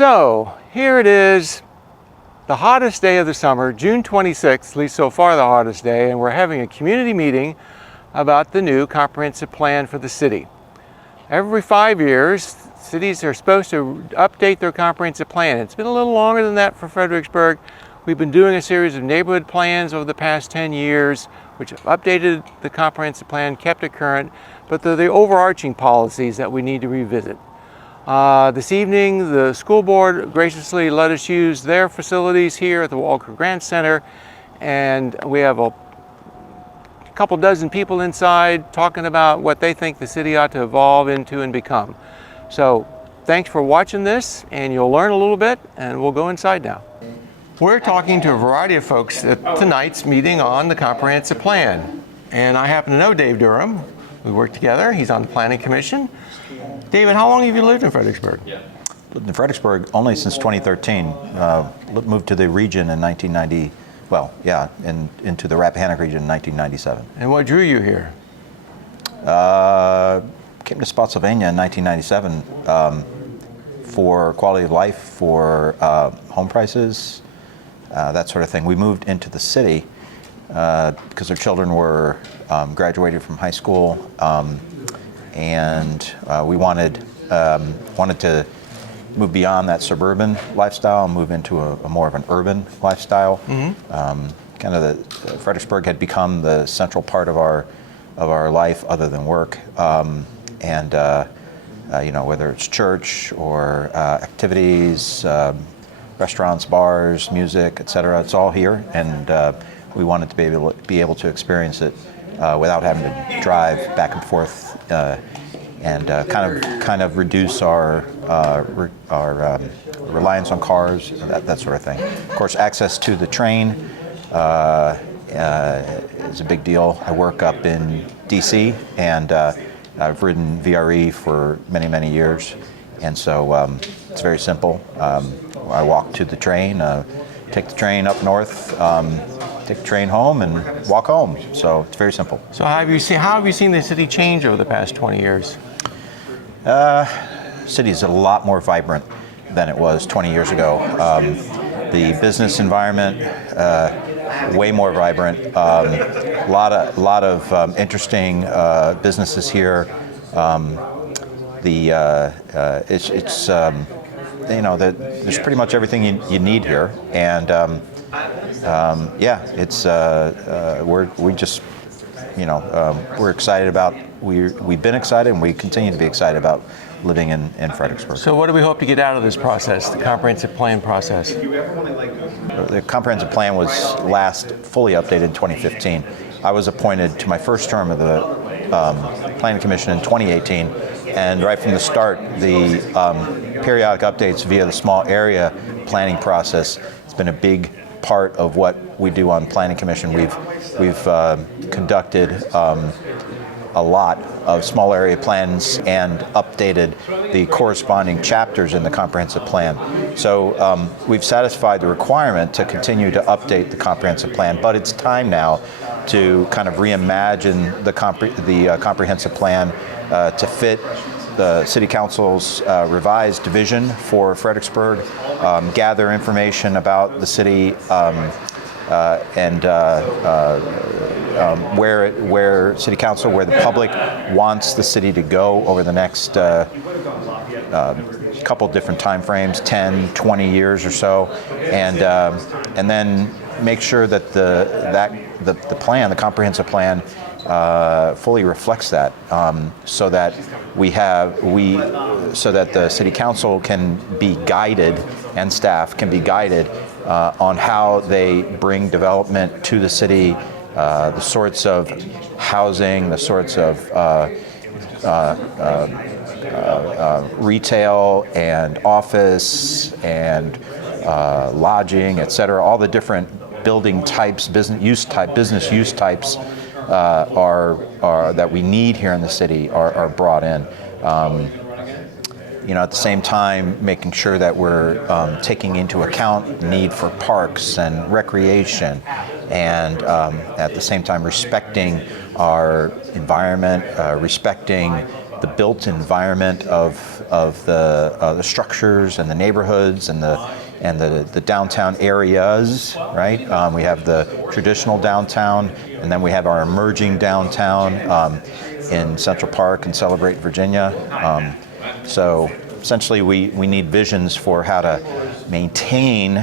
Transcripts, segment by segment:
So here it is, the hottest day of the summer, June 26th, at least so far the hottest day, and we're having a community meeting about the new comprehensive plan for the city. Every 5 years, cities are supposed to update their comprehensive plan. It's been a little longer than that for Fredericksburg. We've been doing a series of neighborhood plans over the past 10 years, which have updated the comprehensive plan, kept it current, but they're the overarching policies that we need to revisit. This evening, the school board graciously let us use their facilities here at the Walker Grant Center, and we have a couple dozen people inside talking about what they think the city ought to evolve into and become. So thanks for watching this, and you'll learn a little bit, and we'll go inside now. We're talking to a variety of folks at tonight's meeting on the comprehensive plan, and I happen to know Dave Durham. We work together. He's on the Planning Commission. David, how long have you lived in Fredericksburg? Lived in Fredericksburg only since 2013. Moved to the region in 1990, into the Rappahannock region in 1997. And what drew you here? Came to Spotsylvania in 1997 for quality of life, for home prices, that sort of thing. We moved into the city because our children were graduated from high school, and we wanted to move beyond that suburban lifestyle and move into a more of an urban lifestyle. Fredericksburg had become the central part of our life other than work, whether it's church or activities, restaurants, bars, music, etc. It's all here, and we wanted to be able to experience it without having to drive back and forth, and kind of reduce our reliance on cars, that sort of thing. Of course, access to the train is a big deal. I work up in DC, and I've ridden VRE for many, many years, and so it's very simple. I walk to the train, take the train up north, take the train home, and walk home. So it's very simple. So how have you seen the city change over the past 20 years? City is a lot more vibrant than it was 20 years ago. The business environment, way more vibrant. A lot of interesting businesses here. There's pretty much everything you need here, and we're excited about. We've been excited, and we continue to be excited about living in Fredericksburg. So what do we hope to get out of this process, the comprehensive plan process? The comprehensive plan was last fully updated in 2015. I was appointed to my first term of the Planning Commission in 2018, and right from the start, the periodic updates via the small area planning process has been a big part of what we do on Planning Commission. We've conducted a lot of small area plans and updated the corresponding chapters in the comprehensive plan. So we've satisfied the requirement to continue to update the comprehensive plan, but it's time now to kind of reimagine the comprehensive plan to fit the City Council's revised vision for Fredericksburg, gather information about the city, and where City Council, where the public wants the city to go over the next couple different time frames, 10, 20 years or so, and then make sure that the plan, the comprehensive plan, fully reflects that, so that the City Council can be guided and staff can be guided on how they bring development to the city, the sorts of housing, the sorts of retail and office and lodging, et cetera, all the different building types, business use types that we need here in the city are brought in. At the same time, making sure that we're taking into account need for parks and recreation, and at the same time respecting our environment, respecting the built environment of the structures and the neighborhoods and the downtown areas, right? We have the traditional downtown, and then we have our emerging downtown in Central Park and Celebrate, Virginia. So essentially, we need visions for how to maintain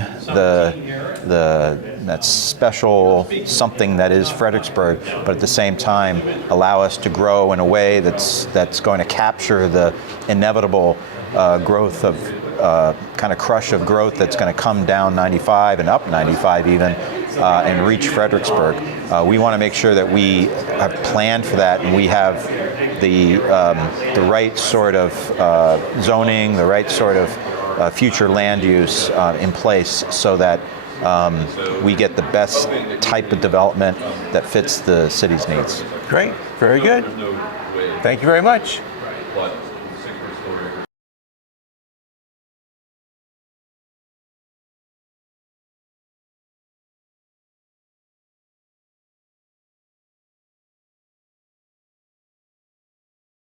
that special something that is Fredericksburg, but at the same time allow us to grow in a way that's going to capture the inevitable growth of kind of crush of growth that's going to come down 95 and up 95 even and reach Fredericksburg. We want to make sure that we have planned for that, and we have the right sort of zoning, the right sort of future land use in place, so that we get the best type of development that fits the city's needs. Great, very good. Thank you very much.